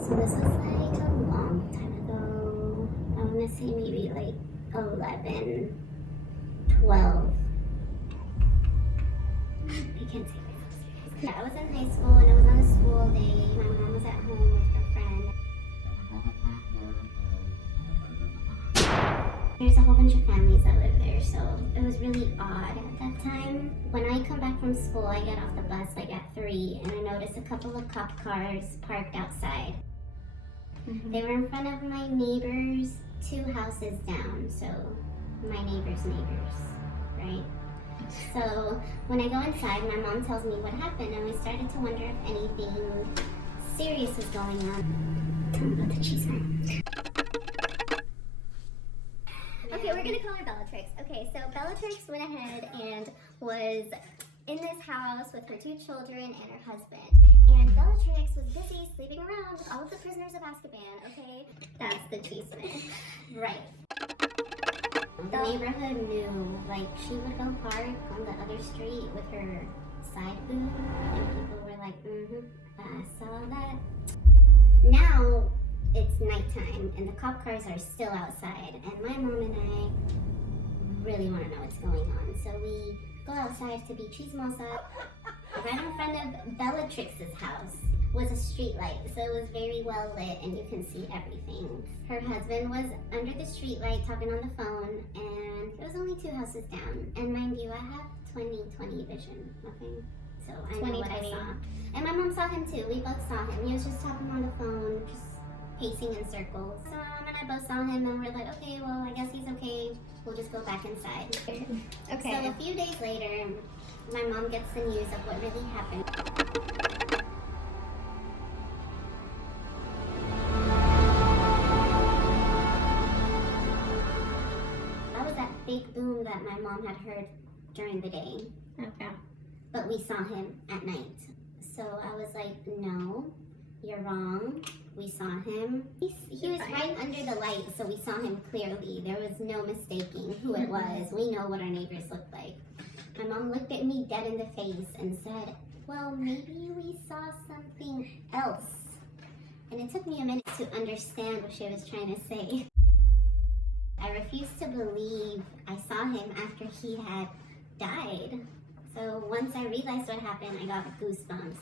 So this was like a long time ago. I want to say maybe like 11, 12. I can't say myself serious. Yeah, I was in high school and I was on a school day. My mom was at home with her friend. There's a whole bunch of families that live there, so it was really odd at that time. When I come back from school, I get off the bus like at 3, and I notice a couple of cop cars parked outside. They were in front of my neighbors 2 houses down, so my neighbors, right? So when I go inside, my mom tells me what happened, and we started to wonder if anything serious was going on. Tell me about the cheese man. Okay, we're gonna call her Bellatrix. Okay, so Bellatrix went ahead and was in this house with her 2 children and her husband. And Bellatrix was busy sleeping around all of the prisoners of Azkaban, okay? That's the cheeseman. Right. The neighborhood knew, like, she would go park on the other street with her side boob, and people were like, I saw that. Now, it's nighttime, and the cop cars are still outside, and my mom and I really want to know what's going on. So we go outside to be chismosa. Right in front of Bellatrix's house was a street light, so it was very well lit, and you can see everything. Her husband was under the street light talking on the phone, and it was only 2 houses down. And mind you, I have 20/20 vision, okay? So I know what I saw. And my mom saw him too. We both saw him. He was just talking on the phone, just pacing in circles. So Mom and I both saw him, and we're like, okay, well, I guess he's okay. We'll just go back inside. Okay. So a few days later, my mom gets the news of what really happened. That was that big boom that my mom had heard during the day. Okay. But we saw him at night. So I was like, no, you're wrong. We saw him. He was right under the light, so we saw him clearly. There was no mistaking who it was. We know what our neighbors looked like. My mom looked at me dead in the face and said, well, maybe we saw something else. And it took me a minute to understand what she was trying to say. I refused to believe I saw him after he had died. So once I realized what happened, I got goosebumps.